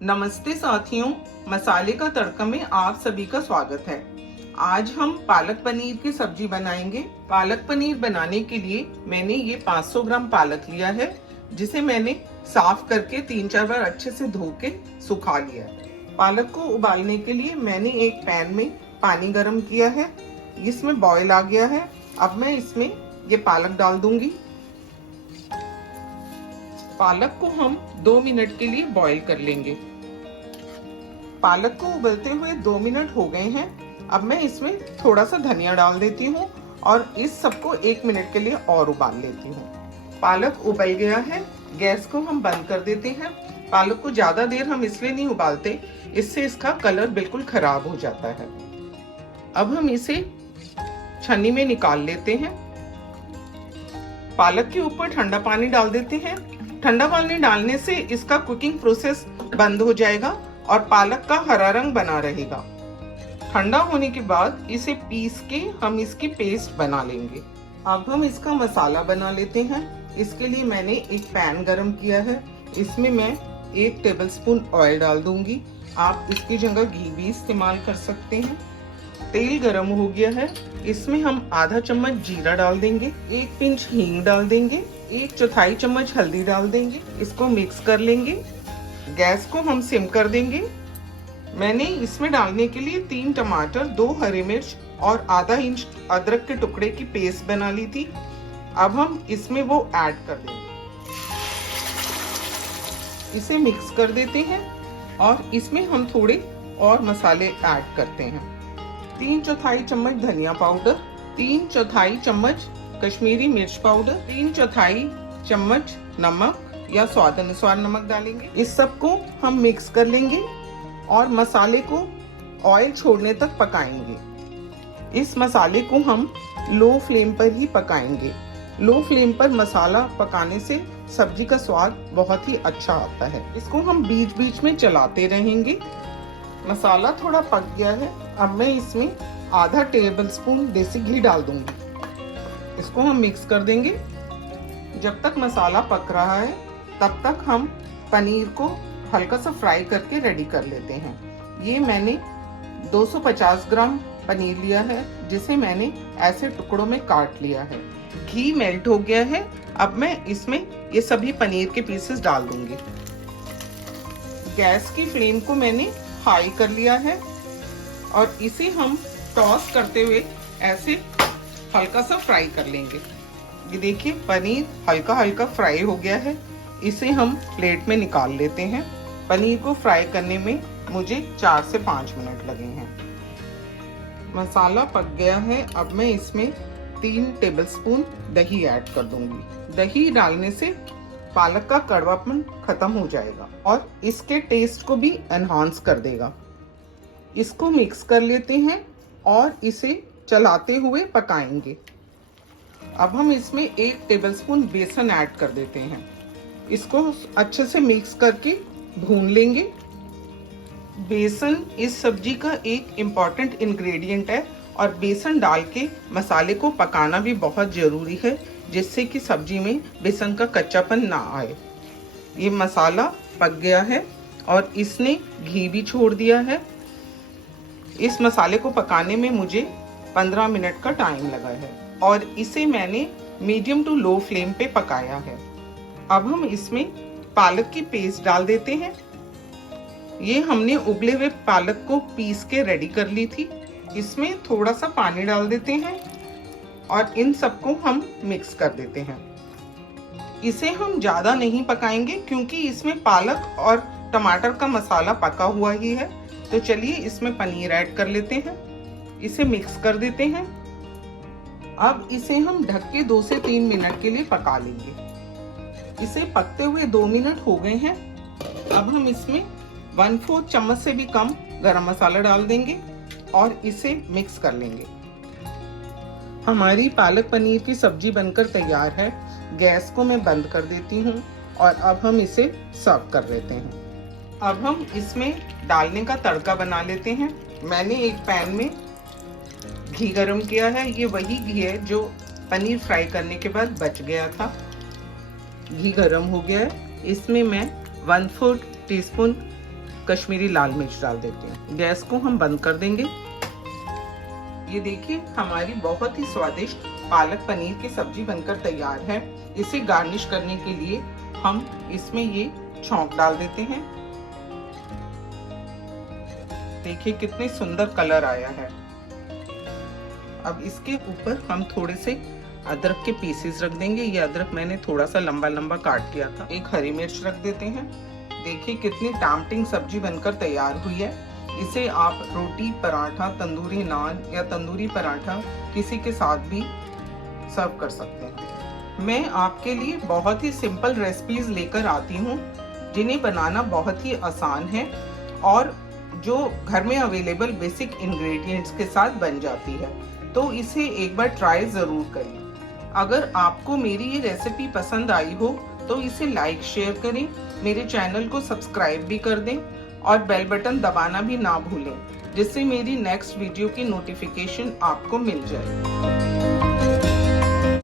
नमस्ते साथियों, मसाले का तड़का में आप सभी का स्वागत है। आज हम पालक पनीर की सब्जी बनाएंगे। पालक पनीर बनाने के लिए मैंने ये 500 ग्राम पालक लिया है, जिसे मैंने साफ करके 3-4 बार अच्छे से धो के सुखा लिया है। पालक को उबालने के लिए मैंने एक पैन में पानी गर्म किया है, इसमें बॉयल आ गया है। अब मैं इसमें ये पालक डाल दूंगी। पालक को हम 2 मिनट के लिए बॉईल कर लेंगे। पालक को उबलते हुए 2 मिनट हो गए हैं। अब मैं इसमें थोड़ा सा धनिया डाल देती हूँ और इस सबको 1 मिनट के लिए और उबाल लेती हूँ। पालक उबल गया है, गैस को हम बंद कर देते हैं। पालक को ज्यादा देर हम इसलिए नहीं उबालते, इससे इसका कलर बिल्कुल खराब हो जाता है। अब हम इसे छन्नी में निकाल लेते हैं। पालक के ऊपर ठंडा पानी डाल देते हैं। ठंडा पानी डालने से इसका कुकिंग प्रोसेस बंद हो जाएगा और पालक का हरा रंग बना रहेगा। ठंडा होने के बाद इसे पीस के हम इसकी पेस्ट बना लेंगे। अब हम इसका मसाला बना लेते हैं। इसके लिए मैंने एक पैन गरम किया है, इसमें मैं 1 टेबलस्पून ऑयल डाल दूंगी। आप इसकी जगह घी भी इस्तेमाल कर सकते हैं। तेल गरम हो गया है, इसमें हम आधा चम्मच जीरा डाल देंगे, 1 पिंच हींग डाल देंगे, 1/4 चम्मच हल्दी डाल देंगे। इसको मिक्स कर लेंगे। गैस को हम सिम कर देंगे। मैंने इसमें डालने के लिए 3 टमाटर, 2 हरी मिर्च और आधा इंच अदरक के टुकड़े की पेस्ट बना ली थी। अब हम इसमें वो ऐड कर देंगे। इसे मिक्स कर देते हैं और इसमें हम थोड़े और मसाले ऐड करते हैं। 3/4 चम्मच धनिया पाउडर, 3/4 चम्मच कश्मीरी मिर्च पाउडर, 3/4 चम्मच नमक या स्वाद अनुसार नमक डालेंगे। इस सब को हम मिक्स कर लेंगे और मसाले को ऑयल छोड़ने तक पकाएंगे। इस मसाले को हम लो फ्लेम पर ही पकाएंगे। लो फ्लेम पर मसाला पकाने से सब्जी का स्वाद बहुत ही अच्छा आता है। इसको हम बीच बीच में चलाते रहेंगे। मसाला थोड़ा पक गया है। अब मैं इसमें आधा टेबलस्पून देसी घी डाल दूंगी। इसको हम मिक्स कर देंगे। जब तक मसाला पक रहा है तब तक हम पनीर को हल्का सा फ्राई करके रेडी कर लेते हैं। ये मैंने 250 ग्राम पनीर लिया है, जिसे मैंने ऐसे टुकड़ों में काट लिया है। घी मेल्ट हो गया है। अब मैं इसमें ये सभी पनीर के पीसेस डाल दूंगी। गैस की फ्लेम को मैंने हाई कर लिया है और इसे हम टॉस करते हुए ऐसे हल्का सा फ्राई कर लेंगे। ये देखिए, पनीर हल्का हल्का फ्राई हो गया है। इसे हम प्लेट में निकाल लेते हैं। पनीर को फ्राई करने में मुझे 4 से 5 मिनट लगे हैं। मसाला पक गया है। अब मैं इसमें 3 टेबलस्पून दही ऐड कर दूंगी। दही डालने से पालक का कड़वापन खत्म हो जाएगा और इसके टेस्ट को भी एनहांस कर देगा। इसको मिक्स कर लेते हैं और इसे चलाते हुए पकाएंगे। अब हम इसमें 1 टेबलस्पून बेसन ऐड कर देते हैं। इसको अच्छे से मिक्स करके भून लेंगे। बेसन इस सब्जी का एक इम्पॉर्टेंट इंग्रेडिएंट है और बेसन डाल के मसाले को पकाना भी बहुत ज़रूरी है, जिससे कि सब्जी में बेसन का कच्चापन ना आए। ये मसाला पक गया है और इसने घी भी छोड़ दिया है। इस मसाले को पकाने में मुझे 15 मिनट का टाइम लगा है और इसे मैंने मीडियम टू लो फ्लेम पे पकाया है। अब हम इसमें पालक की पेस्ट डाल देते हैं। ये हमने उबले हुए पालक को पीस के रेडी कर ली थी। इसमें थोड़ा सा पानी डाल देते हैं और इन सबको हम मिक्स कर देते हैं। इसे हम ज़्यादा नहीं पकाएंगे क्योंकि इसमें पालक और टमाटर का मसाला पका हुआ ही है। तो चलिए इसमें पनीर ऐड कर लेते हैं। इसे मिक्स कर देते हैं। अब इसे हम ढक के 2 से 3 मिनट के लिए पका लेंगे। इसे पकते हुए 2 मिनट हो गए हैं। अब हम इसमें 1/4 चम्मच से भी कम गरम मसाला डाल देंगे और इसे मिक्स कर लेंगे। हमारी पालक पनीर की सब्जी बनकर तैयार है। गैस को मैं बंद कर देती हूँ और अब हम इसे सर्व कर लेते हैं। अब हम इसमें डालने का तड़का बना लेते हैं। मैंने एक पैन में घी गरम किया है। ये वही घी है जो पनीर फ्राई करने के बाद बच गया था। घी गरम हो गया है। इसमें मैं 1/4 टीस्पून कश्मीरी लाल मिर्च डाल देते हैं। गैस को हम बंद कर देंगे। ये देखिए हमारी बहुत ही स्वादिष्ट पालक पनीर की सब्जी बनकर तैयार है। इसे गार्निश करने के लिए हम इसमें ये छौंक डाल देते हैं। देखिए कितने सुंदर कलर आया है। अब इसके ऊपर हम थोड़े से अदरक के पीसेस रख देंगे। ये अदरक मैंने थोड़ा सा लंबा लंबा काट लिया था। एक हरी मिर्च रख देते हैं। देखिए कितनी टैम्पटिंग सब्जी बनकर तैयार हुई है। इसे आप रोटी, पराठा, तंदूरी नान या तंदूरी पराठा किसी के साथ भी सर्व कर सकते हैं। मैं आपके लिए बहुत ही सिंपल रेसिपीज लेकर आती हूँ जिन्हें बनाना बहुत ही आसान है और जो घर में अवेलेबल बेसिक इंग्रेडिएंट्स के साथ बन जाती है। तो इसे एक बार ट्राई ज़रूर करें। अगर आपको मेरी ये रेसिपी पसंद आई हो तो इसे लाइक शेयर करें, मेरे चैनल को सब्सक्राइब भी कर दें और बेल बटन दबाना भी ना भूलें, जिससे मेरी नेक्स्ट वीडियो की नोटिफिकेशन आपको मिल जाए।